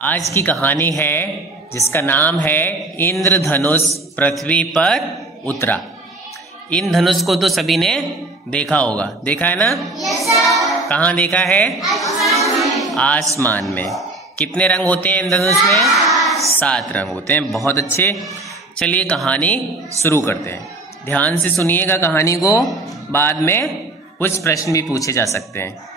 आज की कहानी है जिसका नाम है इंद्रधनुष पृथ्वी पर उतरा। इंद्रधनुष को तो सभी ने देखा होगा, देखा है ना? Yes sir. कहाँ देखा है? आसमान में। कितने रंग होते हैं इंद्रधनुष में? 7 रंग होते हैं। बहुत अच्छे। चलिए कहानी शुरू करते हैं। ध्यान से सुनिएगा कहानी को, बाद में कुछ प्रश्न भी पूछे जा सकते हैं।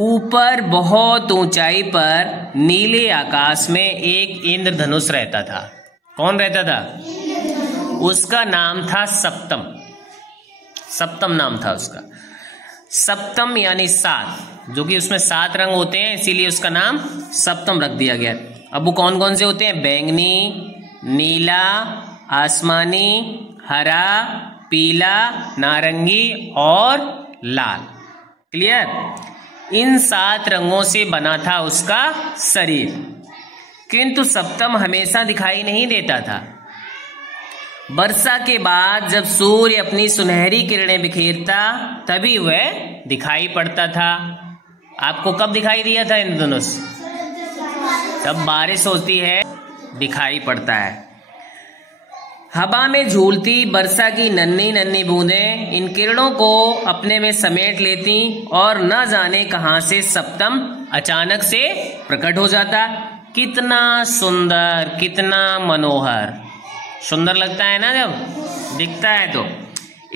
ऊपर बहुत ऊंचाई पर नीले आकाश में एक इंद्रधनुष रहता था। कौन रहता था? उसका नाम था सप्तम। सप्तम नाम था उसका। सप्तम यानी 7, जो कि उसमें 7 रंग होते हैं, इसीलिए उसका नाम सप्तम रख दिया गया। अब वो कौन कौन से होते हैं? बैंगनी, नीला, आसमानी, हरा, पीला, नारंगी और लाल। क्लियर? इन 7 रंगों से बना था उसका शरीर, किंतु सप्तम हमेशा दिखाई नहीं देता था। वर्षा के बाद जब सूर्य अपनी सुनहरी किरणें बिखेरता तभी वह दिखाई पड़ता था। आपको कब दिखाई दिया था इंद्रधनुष? जब बारिश होती है दिखाई पड़ता है। हवा में झूलती वर्षा की नन्ही नन्ही बूंदें इन किरणों को अपने में समेट लेती और न जाने कहां से सप्तम अचानक से प्रकट हो जाता। कितना सुंदर, कितना मनोहर। सुंदर लगता है ना जब दिखता है तो।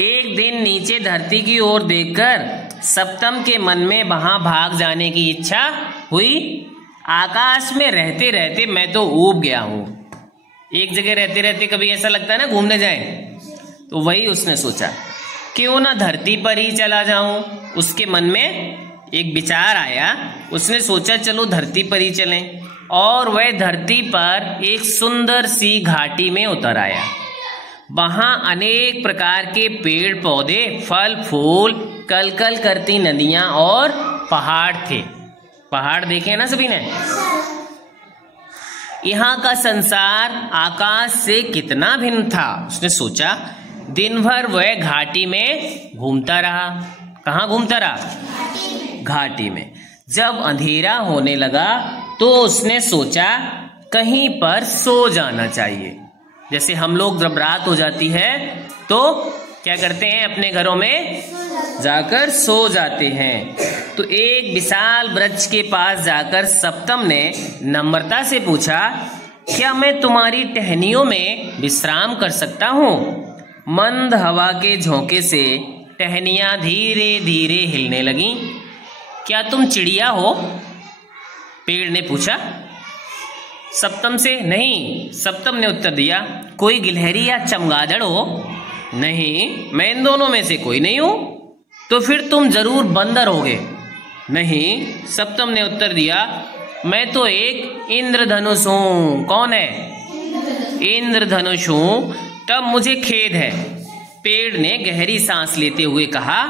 एक दिन नीचे धरती की ओर देखकर सप्तम के मन में वहां भाग जाने की इच्छा हुई। आकाश में रहते रहते मैं तो ऊब गया हूं। एक जगह रहते रहते कभी ऐसा लगता है ना घूमने जाए, तो वही उसने सोचा, क्यों ना धरती पर ही चला जाऊं। उसके मन में एक विचार आया। उसने सोचा चलो धरती पर ही चलें, और वह धरती पर एक सुंदर सी घाटी में उतर आया। वहां अनेक प्रकार के पेड़ पौधे, फल फूल, कलकल करती नदियां और पहाड़ थे। पहाड़ देखे ना सभी ने? यहाँ का संसार आकाश से कितना भिन्न था। उसने सोचा। दिन भर वह घाटी में घूमता रहा। कहाँ घूमता रहा? घाटी में। जब अंधेरा होने लगा तो उसने सोचा कहीं पर सो जाना चाहिए। जैसे हम लोग जब रात हो जाती है तो क्या करते हैं? अपने घरों में जाकर सो जाते हैं। तो एक विशाल वृक्ष के पास जाकर सप्तम ने नम्रता से पूछा, क्या मैं तुम्हारी टहनियों में विश्राम कर सकता हूँ? मंद हवा के झोंके से टहनियां धीरे धीरे हिलने लगीं। क्या तुम चिड़िया हो? पेड़ ने पूछा सप्तम से। नहीं, सप्तम ने उत्तर दिया। कोई गिलहरी या चमगादड़ हो? नहीं, मैं इन दोनों में से कोई नहीं हूं। तो फिर तुम जरूर बंदर होगे? नहीं, सप्तम ने उत्तर दिया। मैं तो एक इंद्रधनुष हूं। कौन है? इंद्रधनुष हूं। तब मुझे खेद है। पेड़ ने गहरी सांस लेते हुए कहा,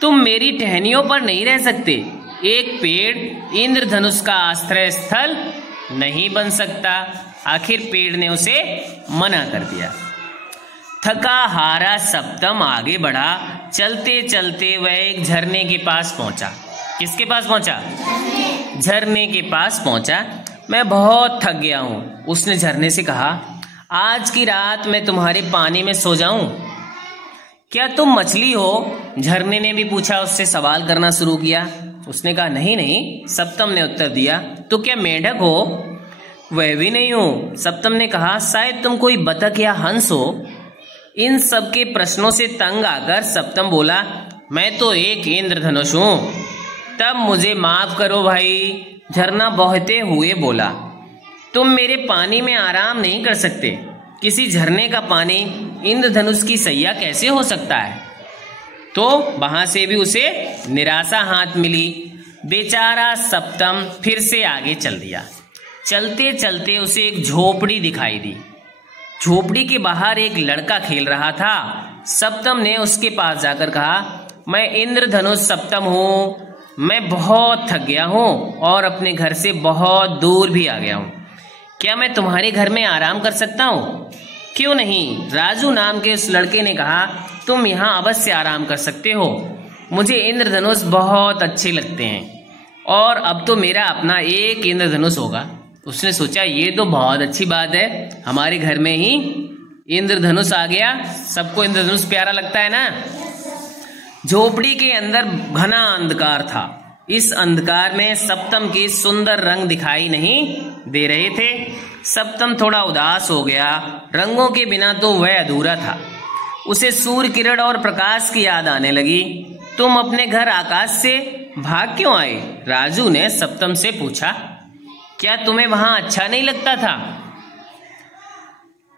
तुम मेरी टहनियों पर नहीं रह सकते। एक पेड़ इंद्रधनुष का आश्रय स्थल नहीं बन सकता। आखिर पेड़ ने उसे मना कर दिया। थका हारा सप्तम आगे बढ़ा। चलते चलते वह एक झरने के पास पहुंचा। किसके पास पहुंचा? झरने के पास पहुंचा। मैं बहुत थक गया हूं। उसने झरने से कहा, आज की रात मैं तुम्हारे पानी में सो जाऊं? क्या तुम मछली हो? झरने ने भी पूछा, उससे सवाल करना शुरू किया। उसने कहा, नहीं नहीं, सप्तम ने उत्तर दिया। तो क्या मेंढक हो? वह भी नहीं हूं। सप्तम ने कहा, शायद तुम कोई बतख या हंस हो। इन सब के प्रश्नों से तंग आकर सप्तम बोला, मैं तो एक इंद्रधनुष हूं। तब मुझे माफ करो भाई। झरना बहते हुए बोला, तुम मेरे पानी में आराम नहीं कर सकते। किसी झरने का पानी इंद्रधनुष की सैया कैसे हो सकता है? तो वहां से भी उसे निराशा हाथ मिली। बेचारा सप्तम फिर से आगे चल दिया। चलते चलते उसे एक झोपड़ी दिखाई दी। झोपड़ी के बाहर एक लड़का खेल रहा था। सप्तम ने उसके पास जाकर कहा, मैं इंद्रधनुष सप्तम हूँ। मैं बहुत थक गया हूँ और अपने घर से बहुत दूर भी आ गया हूँ। क्या मैं तुम्हारे घर में आराम कर सकता हूँ? क्यों नहीं? राजू नाम के उस लड़के ने कहा, तुम यहाँ अवश्य आराम कर सकते हो। मुझे इंद्रधनुष बहुत अच्छे लगते हैं और अब तो मेरा अपना एक इंद्रधनुष होगा। उसने सोचा ये तो बहुत अच्छी बात है, हमारे घर में ही इंद्रधनुष आ गया। सबको इंद्रधनुष प्यारा लगता है ना। झोपड़ी के अंदर घना अंधकार था। इस अंधकार में सप्तम के सुंदर रंग दिखाई नहीं दे रहे थे। सप्तम थोड़ा उदास हो गया। रंगों के बिना तो वह अधूरा था। उसे सूर्य किरण और प्रकाश की याद आने लगी। तुम अपने घर आकाश से भाग क्यों आए? राजू ने सप्तम से पूछा। क्या तुम्हें वहां अच्छा नहीं लगता था?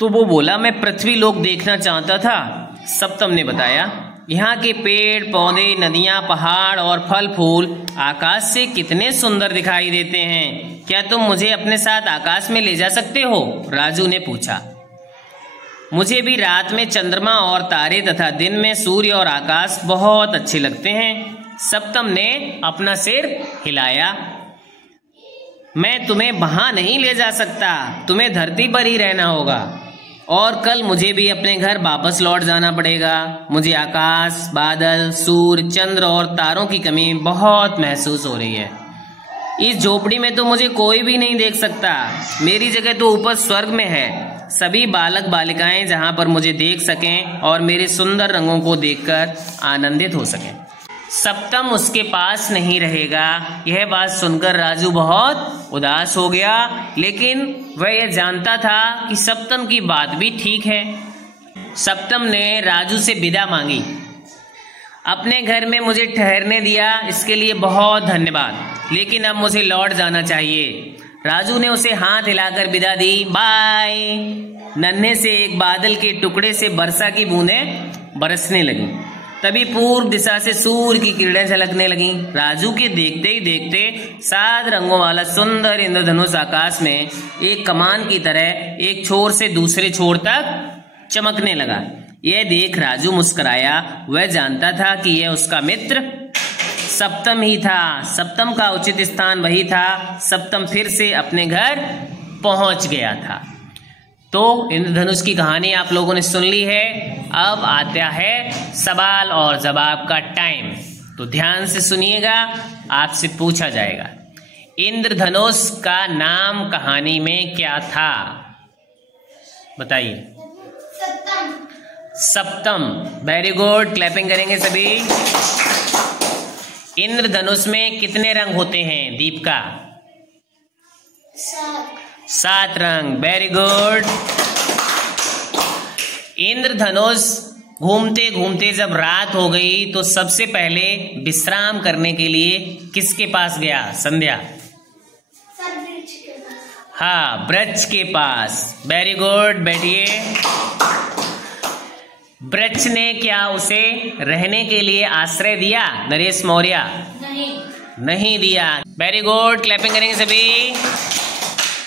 तो वो बोला, मैं पृथ्वी लोक देखना चाहता था। सप्तम ने बताया, यहाँ के पेड़ पौधे, नदियां, पहाड़ और फल फूल आकाश से कितने सुंदर दिखाई देते हैं। क्या तुम मुझे अपने साथ आकाश में ले जा सकते हो? राजू ने पूछा। मुझे भी रात में चंद्रमा और तारे तथा दिन में सूर्य और आकाश बहुत अच्छे लगते हैं। सप्तम ने अपना सिर हिलाया। मैं तुम्हें वहां नहीं ले जा सकता, तुम्हें धरती पर ही रहना होगा और कल मुझे भी अपने घर वापस लौट जाना पड़ेगा। मुझे आकाश, बादल, सूर्य, चंद्र और तारों की कमी बहुत महसूस हो रही है। इस झोपड़ी में तो मुझे कोई भी नहीं देख सकता। मेरी जगह तो ऊपर स्वर्ग में है। सभी बालक बालिकाएं जहां पर मुझे देख सकें और मेरे सुंदर रंगों को देखकर आनंदित हो सकें। सप्तम उसके पास नहीं रहेगा। यह बात सुनकर राजू बहुत उदास हो गया, लेकिन वह यह जानता था कि सप्तम की बात भी ठीक है। सप्तम ने राजू से विदा मांगी। अपने घर में मुझे ठहरने दिया, इसके लिए बहुत धन्यवाद, लेकिन अब मुझे लौट जाना चाहिए। राजू ने उसे हाथ हिलाकर विदा दी। बाय। नन्हे से एक बादल के टुकड़े से वर्षा की बूंदें बरसने लगीं। तभी पूर्व दिशा से सूर्य की किरणें झलकने लगीं। राजू के देखते ही देखते 7 रंगों वाला सुंदर इंद्रधनुष आकाश में एक कमान की तरह एक छोर से दूसरे छोर तक चमकने लगा। यह देख राजू मुस्कुराया। वह जानता था कि यह उसका मित्र सप्तम ही था। सप्तम का उचित स्थान वही था। सप्तम फिर से अपने घर पहुंच गया था। तो इंद्रधनुष की कहानी आप लोगों ने सुन ली है। अब आता है सवाल और जवाब का टाइम, तो ध्यान से सुनिएगा, आपसे पूछा जाएगा इंद्रधनुष का नाम कहानी में क्या था? बताइए। सप्तम। वेरी गुड, क्लैपिंग करेंगे सभी। इंद्रधनुष में कितने रंग होते हैं दीपिका? 7 रंग। Very good. इंद्रधनुष घूमते घूमते जब रात हो गई तो सबसे पहले विश्राम करने के लिए किसके पास गया? संध्या। हाँ, वृक्ष के पास। वेरी गुड, बैठिए। वृक्ष ने क्या उसे रहने के लिए आश्रय दिया? नरेश मौर्य। नहीं दिया। वेरी गुड, क्लैपिंग करेंगे सभी।